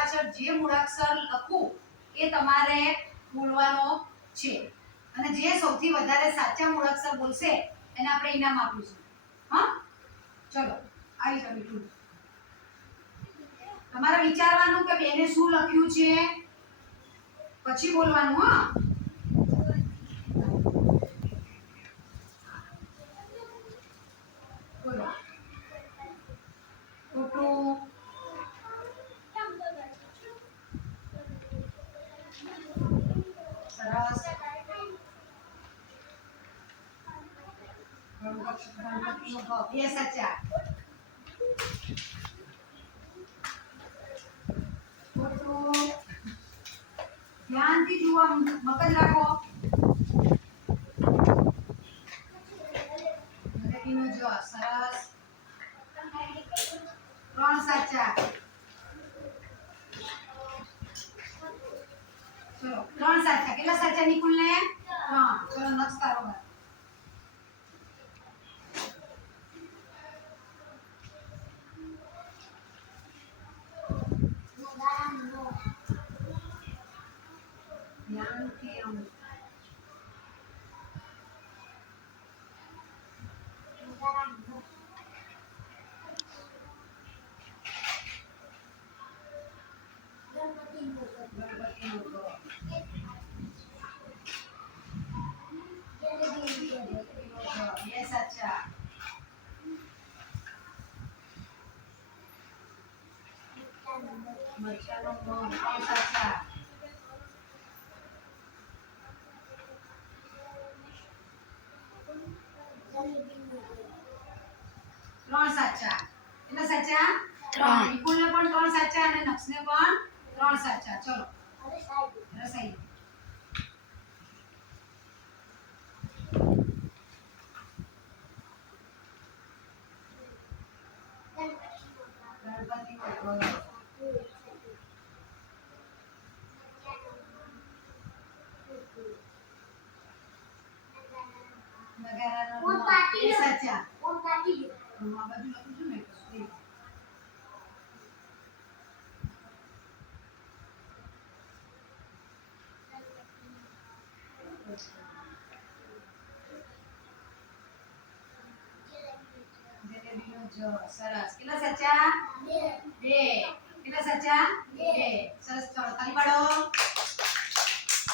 પાછળ જે મૂળાક્ષર લખું એ તમારે બોલવાનો છે અને જે સૌથી વધારે સાચા મૂળાક્ષર બોલશે એને આપણે ઇનામ આપીશું. હા, ચલો આવી જાવ મીઠું. તમારે વિચારવાનું કે બેને શું લખ્યું છે પછી બોલવાનું. હા, બોલો. ખોટું. સરસ. ગણપતિનો ગ. બે સાચા. ખોટું. ધ્યાનથી જુઓ, મગજ રાખો. ગણપતિનો જ. સરસ. 3 સાચા. ચલો 3 સાચા. કેટલા સાચા નિકુલને? 3. ચલો નમસ્કાર. ધ્યાનથી આમ. બે સાચા. મરચાનો ગ. 3 સાચા. ત્રણ સાચા. કેટલા સાચા? 3. નિકુલને પણ 3 સાચા અને નક્ષને પણ 3 સાચા. ચલો રસાઈ. ગણપતિનો ગ. નગારાનો ન. 2 સાચા. આ બાજુ લખું છું ને. જલેબીનો જ. સરસ. કેટલા સાચા? 2. કેટલા સાચા? 2. સરસ. ચલો તાળી પાડો.